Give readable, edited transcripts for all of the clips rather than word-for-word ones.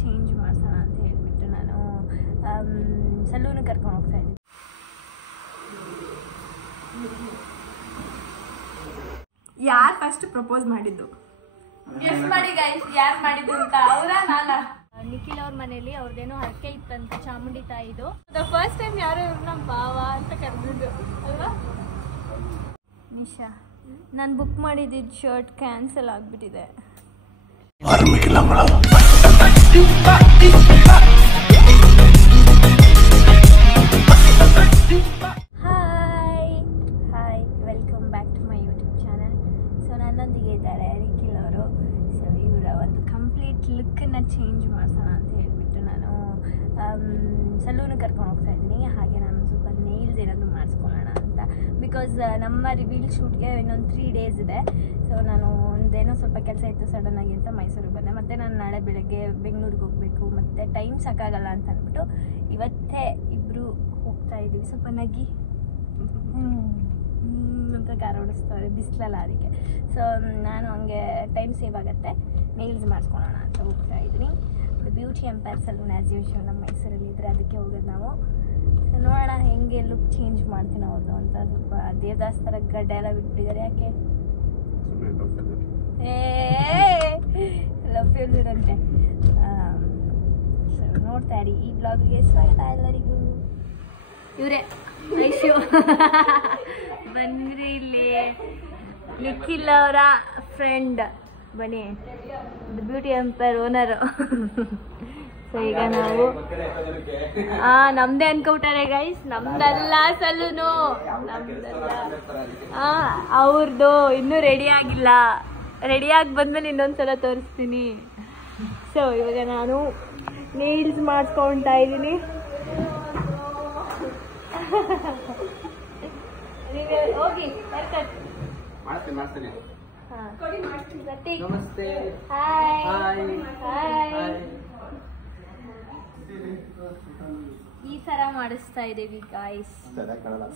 Change ಮಾಡ್ಸೋಣ ಅಂತ ಹೇಳಿಬಿಟ್ಟು ನಾನು ಸಲೂನ್ ಕರ್ಕೊಂಡು ಹೋಗ್ತಾ ಇದ್ದೀನಿ. ಯಾರು ಫಸ್ಟ್ ಪ್ರಪೋಸ್ ಮಾಡಿದ್ದು ಗೆಸ್ ಮಾಡಿ ಗೈಸ್, ಯಾರು ಮಾಡಿದ್ದು ಅಂತ. ಅವರ ನಾನ ನಿಖಿಲ್ ಅವ್ರ ಮನೇಲಿ ಅವ್ರದ್ದೇನೋ ಹರಕೆ ಇತ್ತಂತ ಚಾಮುಂಡಿ ತಾಯಿದು. ಫಸ್ಟ್ ಟೈಮ್ ಯಾರು ಇವ್ರನ್ನ ಬಾವ ಅಂತ ಕರೆದಿದ್ದು ಅಲ್ವಾ? ನಿಶಾ, ನಾನು ಬುಕ್ ಮಾಡಿದ್ದಿದ್ದು ಶರ್ಟ್ ಕ್ಯಾನ್ಸಲ್ ಆಗಿಬಿಟ್ಟಿದೆ. Hi welcome back to my YouTube channel. So ನನ್ನೊಂದಿಗೆ ಇದ್ದಾರೆ ನಿಖಿಲ್ ಅವರು. ಸೊ ಇವರ ಒಂದು ಕಂಪ್ಲೀಟ್ ಲುಕ್ಕನ್ನು ಚೇಂಜ್ ಮಾಡ್ಸೋಣ ಅಂತ ಹೇಳಿಬಿಟ್ಟು ನಾನು ಸಲೂನ್ ಕರ್ಕೊಂಡು ಹೋಗ್ತಾ ಇದ್ದೀನಿ. ಹಾಗೆ ನಾನು ಸ್ವಲ್ಪ ನೇಲ್ಸ್ ಏನಾದರೂ ಮಾಡಿಸ್ಕೊಳ್ಳೋಣ ಅಂತ. ಬಿಕಾಸ್ ನಮ್ಮ ರಿವೀಲ್ ಶೂಟ್ಗೆ ಇನ್ನೊಂದು 3 ಡೇಸ್ ಇದೆ. ಸೊ ನಾನು ಒಂದೇನೋ ಸ್ವಲ್ಪ ಕೆಲಸ ಇತ್ತು ಸಡನ್ನಾಗಿ ಅಂತ ಮೈಸೂರಿಗೆ ಬಂದೆ. ಮತ್ತು ನಾನು ನಾಳೆ ಬೆಳಗ್ಗೆ ಬೆಂಗಳೂರಿಗೆ ಹೋಗಬೇಕು, ಮತ್ತು ಟೈಮ್ ಸಾಕಾಗಲ್ಲ ಅಂತ ಅಂದ್ಬಿಟ್ಟು ಇವತ್ತೇ ಇಬ್ಬರು ಹೋಗ್ತಾ ಇದ್ದೀವಿ. ಸ್ವಲ್ಪ ನಗಿ ಅಂತ ಕಾರ ಓಡಿಸ್ತಾರೆ ಬಿಸಿಲಲ್ಲ, ಅದಕ್ಕೆ. ಸೊ ನಾನು ಹಂಗೆ ಟೈಮ್ ಸೇವ್ ಆಗುತ್ತೆ, ನೇಲ್ಸ್ ಮಾಡಿಸ್ಕೊಳ್ಳೋಣ ಅಂತ ಹೋಗ್ತಾ ಇದ್ದೀನಿ. Beauty empire salon as usual ನಮ್ಮ ಮೈಸೂರಲ್ಲಿ ಇದ್ದರೆ ಅದಕ್ಕೆ ಹೋಗೋದು ನಾವು. ಸೊ ನೋಡೋಣ ಹೆಂಗೆ ಲುಕ್ ಚೇಂಜ್ ಮಾಡ್ತೀನಿ ಅವ್ರದ್ದು ಅಂತ. ಸ್ವಲ್ಪ ದೇವದಾಸ್ ಥರ ಗಡ್ಡೆ ಎಲ್ಲ ಬಿಟ್ಬಿಟ್ಟಿದ್ದಾರೆ. ಯಾಕೆ ಲವ್ ಇರಂತೆ. ಸೊ ನೋಡ್ತಾ ಇರಿ, ಈ ಬ್ಲಾಗ್ಗೆ ಸ್ವಾಗತ ಎಲ್ಲರಿಗೂ. ಇವರೇ ಐಶು ಬಂದ್ರಿ ಇಲ್ಲಿ, ನಿಖಿಲ್ ಅವರ ಫ್ರೆಂಡ್. ಬನ್ನಿ, ಬ್ಯೂಟಿ ಎಂಪೈರ್ ಓನರು. ಸೊ ಈಗ ನಾವು ನಮ್ದೇ ಅನ್ಕೊಬಿಟ್ಟಾರೆ ಗೈಸ್, ನಮ್ದಲ್ಲ ಸಲೂನು, ನಮ್ದಲ್ಲ. ಅವ್ರದ್ದು ಇನ್ನೂ ರೆಡಿ ಆಗಿಲ್ಲ. ರೆಡಿಯಾಗಿ ಬಂದ್ಮೇಲೆ ಇನ್ನೊಂದ್ಸಲ ತೋರಿಸ್ತೀನಿ. ಸೊ ಇವಾಗ ನಾನು ನೇಲ್ಸ್ ಮಾಡಿಸ್ಕೊಳ್ತಾ ಇದ್ದೀನಿ. ಹೋಗಿ ಮಾಡ್ತೀನಿ. ನಮಸ್ತೆ. ಹಾಯ್. ಈ ತರ ಮಾಡಿಸ್ತಾ ಇದೀವಿ ಗಾಯ್ಸ್.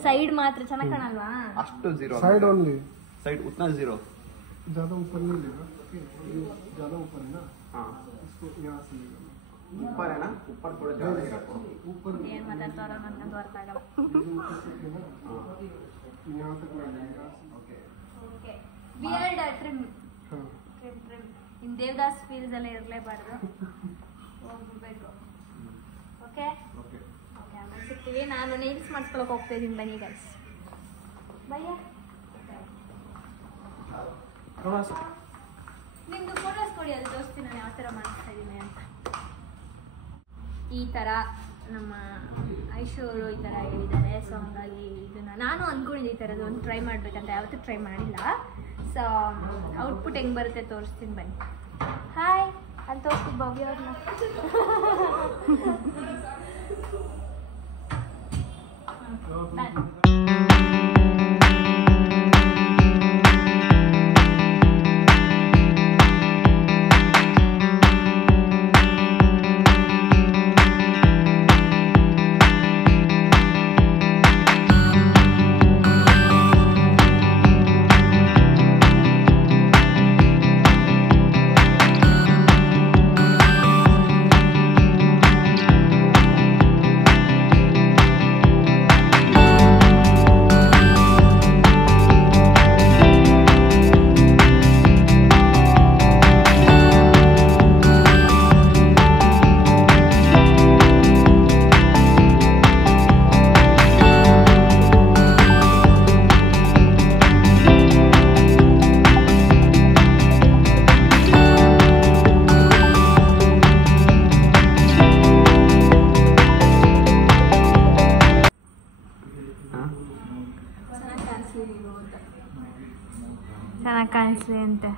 ಸೈಡ್ ಮಾತ್ರ ಚೆನ್ನಾಗಿ ಕಾಣಲ್ವಾ? ಅಷ್ಟು ಝೀರೋ. साइड ओनली, साइड उतना ज़ीरो, ज़्यादा ऊपर नहीं लेगा. ज़्यादा ऊपर है ना. हाँ इसको यहाँ से लेगा. ऊपर है ना, ऊपर थोड़ा ज़्यादा ही रखो. ऊपर ಏನ್ ಮಾತಾಡ್ತಾರೋ ನನ್ಗಂತೂ ಅರ್ಥ ಆಗಲ್ಲ. यहाँ तक लगेगा. Okay, beard trim. हाँ. ಟ್ರಿಮ್ ಇನ್ ದೇವದಾಸ್ ಫೀಲ್ಸ್ ಎಲ್ಲ ಇರಲೇಬಾರ್ದು, ಹೋಗ್ಬಿಡ್ಬೇಕು. ಓಕೆ ಓಕೆ, ಆಮೇಲೆ ಸಿಗ್ತೀವಿ. ನಾನು ನೇಲ್ಸ್ ಮಾಡಿಸ್ಕೊಳಕ್ಕೆ ಹೋಗ್ತಾ ಇದ್ದೀನಿ. ಬನ್ನಿ ಗೈಸ್, ಬಯ್ಯ. ನಿಮ್ದು ಫೋಟೋಸ್ ಕೊಡಿ, ಅಲ್ಲಿ ತೋರಿಸ್ತೀನಿ ನಾನು ಯಾವ ಥರ ಮಾಡಿಸ್ತಾ ಇದ್ದೀನಿ ಅಂತ. ಈ ಥರ ನಮ್ಮ ಐಶೋರು ಈ ಥರ ಹೇಳಿದ್ದಾರೆ. ಸೊ ಹಂಗಾಗಿ ಇದನ್ನು ನಾನು ಅಂದ್ಕೊಂಡಿದ್ದೆ ಈ ಥರದ್ದು ಒಂದು ಟ್ರೈ ಮಾಡಬೇಕಂತ, ಯಾವತ್ತೂ ಟ್ರೈ ಮಾಡಿಲ್ಲ. ಸೊ ಔಟ್ಪುಟ್ ಹೆಂಗೆ ಬರುತ್ತೆ ತೋರಿಸ್ತೀನಿ ಬನ್ನಿ. ಹಾಯ್ ಅಲ್ಲಿ ತೋರಿಸ್ತೀನಿ ಭವ್ಯ ಅವ್ರನ್ನ. ಚೆನ್ನಾಗಿ ಕಾಣಿಸ್ಲಿ ಅಂತೆ.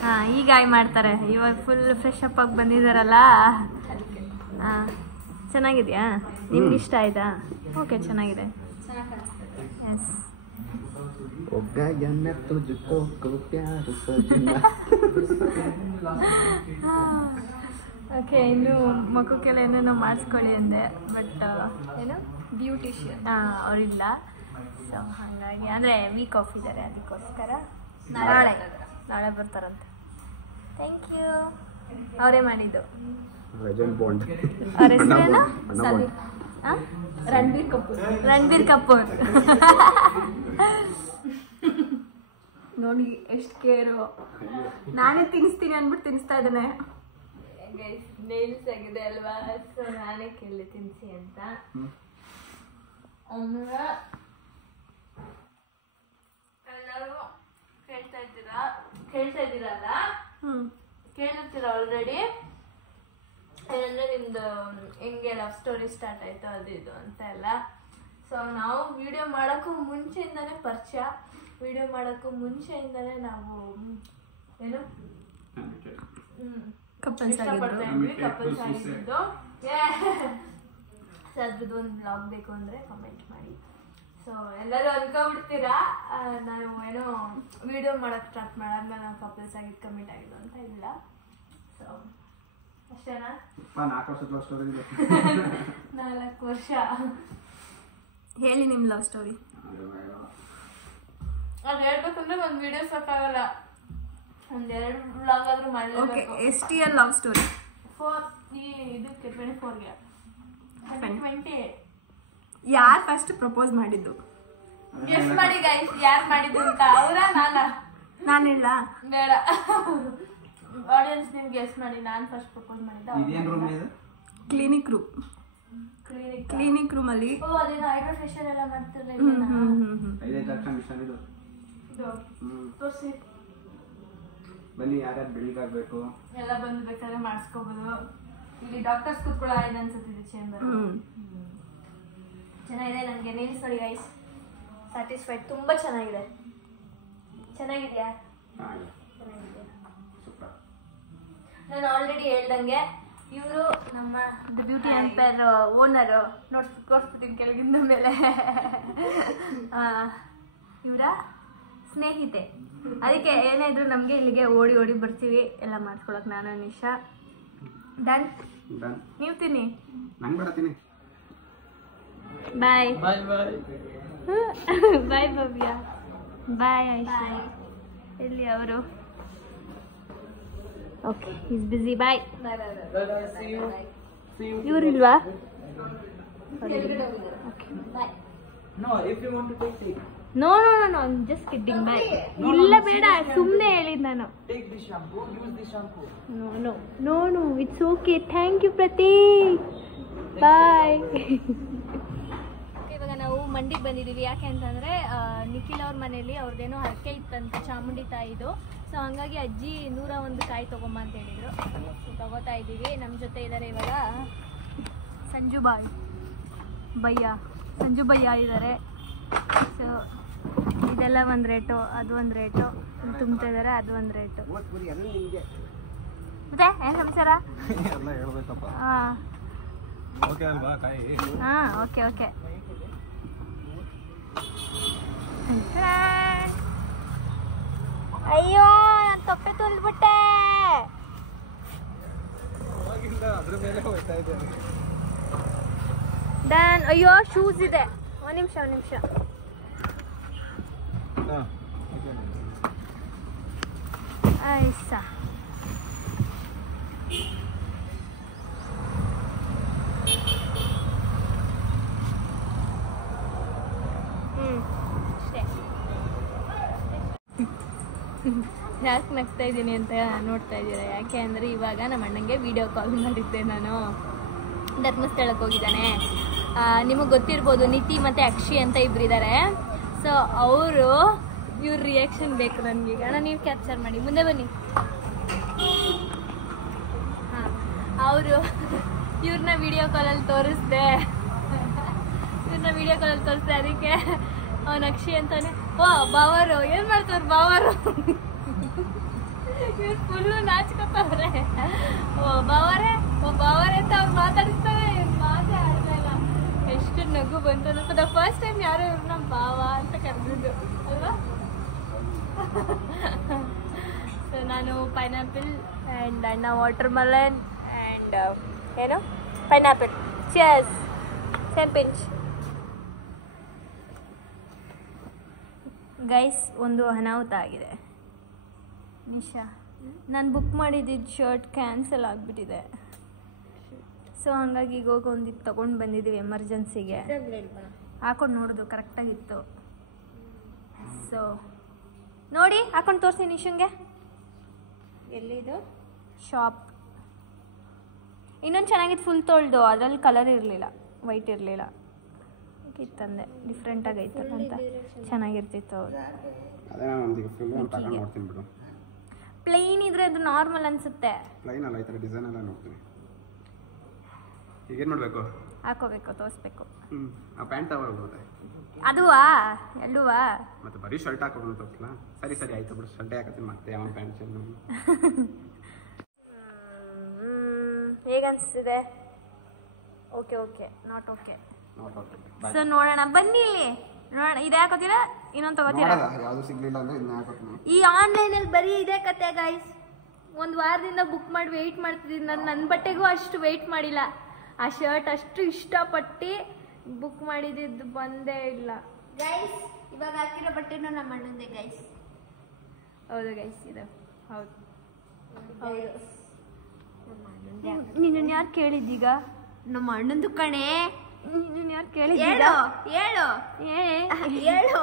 ಹಾಂ, ಈಗ ಮಾಡ್ತಾರೆ. ಇವಾಗ ಫುಲ್ ಫ್ರೆಶ್ ಅಪ್ ಆಗಿ ಬಂದಿದ್ದಾರಲ್ಲ. ಹಾಂ, ಚೆನ್ನಾಗಿದೆಯಾ? ನಿಮ್ಗೆ ಇಷ್ಟ ಆಯ್ತಾ? ಓಕೆ, ಚೆನ್ನಾಗಿದೆ. ಎಸ್. ಓಕೆ, ಇನ್ನು ಮಕ್ಕಕ್ಕೆಲ್ಲ ಏನೇನೋ ಮಾಡಿಸ್ಕೊಳ್ಳಿ ಅಂದೆ. ಬಟ್ ಏನು ಬ್ಯೂಟಿಷಿಯನ್ ಅವರಿಲ್ಲ. ಸೊ ಹಾಗಾಗಿ ಅಂದರೆ ವೀಕ್ ಆಫ್ ಇದ್ದಾರೆ, ಅದಕ್ಕೋಸ್ಕರ ನಾಳೆ ಬರ್ತಾರಂತೆ. Thank you. ಅವರೇ ಮಾಡಿದ್ದು. Legend bond. ಅವ್ರ ಹೆಸರೇನು? ರಣಬೀರ್ ಕಪೂರ್. ರಣಬೀರ್ ಕಪೂರ್. ನೋಡಿ ಎಷ್ಟು ಕೇರು. ನಾನೇ ತಿನ್ನಿಸ್ತೀನಿ ಅಂದ್ಬಿಟ್ಟು ತಿನ್ನಿಸ್ತಾ ಇದ್ದಾನೆ. ನೇಲ್ಸ್ ಆಗಿದೆ ಅಲ್ವಾ, ಸೊ ನಾನೇ ಕೇಳಿ ತಿನ್ಸಿ ಅಂತ. ಎಲ್ಲರೂ ಕೇಳ್ತಾ ಇದ್ದೀರಲ್ಲ, ಕೇಳಿರ್ತೀರ ಆಲ್ರೆಡಿ. ಏನಂದ್ರೆ ನಿಮ್ದು ಹೆಂಗೆ ಲವ್ ಸ್ಟೋರಿ ಸ್ಟಾರ್ಟ್ ಆಯ್ತು ಅದು ಇದು ಅಂತ ಎಲ್ಲ. ಸೊ ನಾವು ವಿಡಿಯೋ ಮಾಡೋಕ್ಕೂ ಮುಂಚೆಯಿಂದಾನೇ ಪರಿಚಯ, ವಿಡಿಯೋ ಮಾಡೋಕ್ಕೂ ಮುಂಚೆಯಿಂದಾನೇ ನಾವು ಏನು ಕಪಲ್ಸ್ ಇಷ್ಟಪಡ್ತಾ ಇದ್ವಿ, ಕಪಲ್ಸ್ ಆಗಿದ್ದು. ಸೊ ಅದ್ರದ್ದು ಒಂದು ಬ್ಲಾಗ್ ಬೇಕು ಅಂದರೆ ಕಮೆಂಟ್ ಮಾಡಿ. ಸೊ ಎಲ್ಲರೂ ಅನ್ಕೊಬಿಡ್ತೀರಾ ನಾವು ಏನೋ ವಿಡಿಯೋ ಮಾಡೋಕ್ಕೆ ಸ್ಟಾರ್ಟ್ ಮಾಡಾದ್ಮೇಲೆ ನಾವು ಕಪಲ್ಸ್ ಆಗಿದ್ದು ಕಮೆಂಟ್ ಆಗಿದ್ದು ಅಂತ ಇಲ್ಲ. ಸೊ ಅಷ್ಟೇನಾ? 4 ವರ್ಷದ ಲವ್ ಸ್ಟೋರಿ ಇದೆ. 4 ವರ್ಷ. ಹೇಳಿ ನಿಮ್ಮ ಲವ್ ಸ್ಟೋರಿ. ಅದು ಹೇಳ್ಬೇಕಂದ್ರೆ ಒಂದು ವಿಡಿಯೋ ಸಾಕಾಗಲ್ಲ, ಒಂದೆರಡು ಬ್ಲಾಗ್ ಆದ್ರೂ ಓಕೆ, ಮಾಡಲೇಬೇಕು. ಎಷ್ಟು ಇಯರ್ ಲವ್ ಸ್ಟೋರಿ? 4 ಇದಕ್ಕೆ 24ಗೆ 20. ಯಾರು ಫಸ್ಟ್ ಪ್ರಪೋಸ್ ಮಾಡಿದ್ದು? ಗೆಸ್ ಮಾಡಿ ಗೈಸ್, ಯಾರು ಮಾಡಿದ್ದು ಅಂತ. ಅವರ ನಾನಾ? ನಾನು ಇಲ್ಲ, ಬೇಡ. ಆಡಿಯನ್ಸ್ ನೀವು ಗೆಸ್ ಮಾಡಿ. ನಾನು ಫಸ್ಟ್ ಪ್ರಪೋಸ್ ಮಾಡಿದ್ದೆ. ಇದೇನು ರೂಮ್ ಇದೆ? Clinic room. ಕ್ಲಿನಿಕ್ ರೂಮ್ ಅಲ್ಲಿ ಓ ಅದೇನೋ ಹೈಡ್ರೋ ಫೇಶಿಯಲ್ ಎಲ್ಲ ಮಾಡ್ತಿರಲ್ಲ. 5 ಲಕ್ಷ ಮಿಷನ್ ಇದು. ತೋರಿಸಿ ಬನ್ನಿ, ಯಾರ್ಯಾರು ಬೆಳಿಗಾಗಬೇಕು ಎಲ್ಲ ಬಂದು ಬೇಕಾದ್ರೆ ಮಾಡಿಸ್ಕೋಬೋದು. ಇಲ್ಲಿ ಡಾಕ್ಟರ್ಸ್ ಕೂತ್ಕೊಳ್ಳೋ ಇದೆ ಅನ್ಸುತ್ತಿದೆ ಚೇಂಬರ್. ಚೆನ್ನಾಗಿದೆ. ನನಗೆ ನೇಲ್ಸ್ ನೋಡಿ ಗೈಸ್, ಸ್ಯಾಟಿಸ್ಫೈಡ್. ತುಂಬ ಚೆನ್ನಾಗಿದೆ. ಚೆನ್ನಾಗಿದೆಯಾ? ಚೆನ್ನಾಗಿದೆ. ಸೂಪರ್. ನಾನು ಆಲ್ರೆಡಿ ಹೇಳ್ದಂಗೆ ಇವರು ನಮ್ಮ ದ ಬ್ಯೂಟಿ ಎಂಪೈರ್ ಓನರು. ತೋರಿಸ್ಬಿಟ್ಟಿದ್ದು ಕೆಳಗಿಂದ ಮೇಲೆ. ಇವರ ಸ್ನೇಹಿತೆ. ಅದಕ್ಕೆ ಏನೇ ಇದ್ರು ನಮಗೆ ಇಲ್ಲಿಗೆ ಓಡಿ ಓಡಿ ಬರ್ತೀವಿ ಎಲ್ಲ ಮಾಡ್ಕೊಳಕ್ಕೆ. ನಾನು ನಿಶಾ. ಡನ್. ನೀವು ತಿನ್ನಿ. ನಂಗೆ ಬೇಡತೀನಿ. ಬಾಯ್ ಬಾಯ್ ಬಾಯ್ ಬಾಯ್ ಭವ್ಯ. ಬಾಯ್ ಐಶಾ. ಎಲ್ಲಿ ಅವರು? Okay, is busy. ಬಾಯ್. ಇವರಿಲ್ವಾ? No, if you want to take no no no no, just kidding. Bye. ಇಲ್ಲ ಬೇಡ, ಸುಮ್ಮನೆ ಹೇಳಿದ್ ನಾನು. Take the shampoo, use the shampoo. No no no no, it's okay. Thank you Prateek. Bye. ಇವಾಗ ನಾವು ಮಂಡಿಗೆ ಬಂದಿದ್ದೀವಿ. ಯಾಕೆ ಅಂತಂದರೆ ನಿಖಿಲ್ ಅವ್ರ ಮನೇಲಿ ಅವ್ರದ್ದೇನೋ ಹರಕೆ ಇತ್ತಂತ, ಚಾಮುಂಡಿ ತಾಯಿದು. ಸೊ ಹಂಗಾಗಿ ಅಜ್ಜಿ 101 ಕಾಯಿ ತೊಗೊಂಬ ಅಂತ ಹೇಳಿದರು. ಸೊ ತೊಗೋತಾ ಇದ್ದೀವಿ. ನಮ್ಮ ಜೊತೆ ಇದ್ದಾರೆ ಇವಾಗ ಸಂಜು ಭಯ್ಯ ಇದ್ದಾರೆ. ಸೊ ಇದೆಲ್ಲ ಒಂದು ರೇಟು, ಅದು ಒಂದು ರೇಟು. ತುಂಬ್ತಾ ಇದ್ದಾರೆ, ಅದು ಒಂದು ರೇಟು. ಮತ್ತೆ ಏನು ಸಮಾಚಾರ? ಎಲ್ಲ ಹೇಳ್ಬೇಕಪ್ಪ. ಹಾಂ ಓಕೆ ಅಲ್ವಾ ಕಾಯಿ? ಹಾಂ ಓಕೆ ಓಕೆ. ಅಯ್ಯೋ, ನಾನು ತೊಪ್ಪೆ ತುಲ್ಬಿಟ್ಟೆ. ಅದ್ರ ಮೇಲೆ ಹೋಗ್ತಾ ಇದ್ದೇನೆ. ಡನ್. ಅಯ್ಯೋ, ಶೂಸ್ ಇದೆ. ಒಂದು ನಿಮಿಷ. ಆಯ್ಸಾ. ಅಷ್ಟೇ. ಯಾಕೆ ನಗ್ತಾ ಇದ್ದೀನಿ ಅಂತ ನೋಡ್ತಾ ಇದ್ದೀರಾ? ಯಾಕೆ ಅಂದರೆ ಇವಾಗ ನಮ್ಮ ಅಣ್ಣಂಗೆ ವಿಡಿಯೋ ಕಾಲ್ ಮಾಡಿದ್ದೆ ನಾನು. ಧರ್ಮಸ್ಥಳಕ್ಕೆ ಹೋಗಿದ್ದಾನೆ. ನಿಮಗೆ ಗೊತ್ತಿರ್ಬೋದು, ನಿತಿ ಮತ್ತು ಅಕ್ಷಿ ಅಂತ ಇಬ್ಬರಿದ್ದಾರೆ. ಸೊ ಅವರು ಇವ್ರ ರಿಯಾಕ್ಷನ್ ಬೇಕು ನನಗೀಗ. ನೀವು ಕ್ಯಾಪ್ಚರ್ ಮಾಡಿ, ಮುಂದೆ ಬನ್ನಿ. ಹಾಂ, ಅವರು ಇವ್ರನ್ನ ವಿಡಿಯೋ ಕಾಲಲ್ಲಿ ತೋರಿಸ್ದೆ. ಅದಕ್ಕೆ ಅವನ ಅಕ್ಷಿ ಅಂತಾನೆ, ಓ ಬಾವರು ಏನು ಮಾಡ್ತಾರೆ ಬಾವರು. ಇವ್ರು ಫುಲ್ಲು ನಾಚ್ಕೊತವ್ರೆ. ಓ ಬಾವರೇ ಅಂತ ಅವ್ರು ಮಾತಾಡಿಸ್ತಾರೆ. ಇವ್ರು ಮಾತೇ ಆಡ್ತಾ ಇಲ್ಲ. ಎಷ್ಟು ನಗು ಬಂತು ಅನ್ನಿಸ್ತದೆ. ಫಸ್ಟ್ ಟೈಮ್ ಯಾರೋ ಇವ್ರನ್ನ ಬಾವ ಅಂತ ಕರೆದಿದ್ದು ಅಲ್ವಾ? ಸೊ ನಾನು ಪೈನಾಪಲ್ ಆ್ಯಂಡ್ ಅಣ್ಣ ವಾಟರ್ ಮೆಲನ್ ಆ್ಯಂಡ್ ಏನು pineapple. Cheers. Same pinch. Guys, ಒಂದು ಅನಾಹುತ ಆಗಿದೆ. ನಿಶಾ, ನಾನು ಬುಕ್ ಮಾಡಿದ್ದಿದ್ದು ಶರ್ಟ್ ಕ್ಯಾನ್ಸಲ್ ಆಗಿಬಿಟ್ಟಿದೆ. ಸೊ ಹಂಗಾಗಿ ಈಗ ಹೋಗಿ ಒಂದಿತ್ತು ತೊಗೊಂಡು ಬಂದಿದ್ದೀವಿ ಎಮರ್ಜೆನ್ಸಿಗೆ. ಹಾಕೊಂಡು ನೋಡೋದು ಕರೆಕ್ಟಾಗಿತ್ತು. ಸೊ ನೋಡಿ ಹಾಕೊಂಡು ತೋರಿಸಿ ನಿಶುಂಗೆ. ಎಲ್ಲಿದು ಶಾಪ್ ಇನ್ನೊಂದು ಚೆನ್ನಾಗಿತ್ತು, ಫುಲ್ ತೋಳ್ದು. ಅದರಲ್ಲಿ ಕಲರ್ ಇರಲಿಲ್ಲ, ವೈಟ್ ಇರಲಿಲ್ಲ. ತಂದೆ ಡಿಫ್ರೆಂಟಾಗಿ ಐತಲ್ಲ ಅಂತ ಚೆನ್ನಾಗಿರ್ತಿತ್ತು. ಹೌದು, ಪ್ಲೈನ್ ಇದ್ರೆ ಅದು ನಾರ್ಮಲ್ ಅನ್ಸುತ್ತೆ. ಪ್ಲೈನ್ ಅಲ್ಲ, ಈ ಥರ ಡಿಸೈನ್ ಎಲ್ಲ ನೋಡ್ತೀನಿ. ಈಗೇನು ಮಾಡಬೇಕು? ಹಾಕೋಬೇಕು, ತೋರಿಸ್ಬೇಕು. ಆ ಪ್ಯಾಂಟ್ ತಗೊಳ್ಬೋದೆ? ಅದುವಾ ಎಲ್ಲುವಾ? ಮತ್ತೆ ಬರೀ ಶರ್ಟ್ ಹಾಕೋದು ತೋರಿಸಲ್ಲ. ಸರಿ ಸರಿ ಆಯ್ತು ಬಿಡು, ಶರ್ಟೇ ಹಾಕತ್ತೀನಿ ಮತ್ತೆ ಯಾವ ಪ್ಯಾಂಟ್ ಚೆಂದ. ಹೇಗನ್ಸ್ತಿದೆ? Okay okay, not okay. So ನೋಡೋಣ, ಬನ್ನಿ ಇಲ್ಲಿ ನೋಡೋಣ. ಇದೇ ಹಾಕೋತೀರಾ ಇನ್ನೊಂದು ತಗೋತೀರಾ? ಯಾವುದು ಸಿಗ್ಲಿಲ್ಲ ಅಂದ್ರೆ ಇದನ್ನ ಹಾಕೋತೀನಿ. ಈ ಆನ್ಲೈನಲ್ಲಿ ಬರೀ ಇದೇ ಕತೆ ಗೈಸ್. ಒಂದು ವಾರದಿಂದ ಬುಕ್ ಮಾಡಿ ವೆಯ್ಟ್ ಮಾಡ್ತಿದ್ದೀನಿ. ನನ್ನ ಬಟ್ಟೆಗೂ ಅಷ್ಟು ವೆಯ್ಟ್ ಮಾಡಿಲ್ಲ. ಆ ಶರ್ಟ್ ಅಷ್ಟು ಇಷ್ಟಪಟ್ಟು ಬುಕ್ ಮಾಡಿದ್ದು ಬಂದೇ ಇಲ್ಲ ಗೈಸ್. ಇವಾಗ ಹಾಕಿರೋ ಬಟ್ಟೆನೂ ನಮ್ಮ ಅಣ್ಣಂದೆ ಗೈಸ್. ಹೌದು ಗೈಸ್, ಇದು ಹೌದು. ನಿನ್ನನ್ನು ಯಾರು ಕೇಳಿದ್ದೀಗ? ನಮ್ಮ ಅಣ್ಣಂದು ಕಣೆ. ನಿನ್ನ ಯಾರು ಕೇಳಿದ್ದೀಗ? ಹೇಳು ಹೇಳು ಹೇಳು.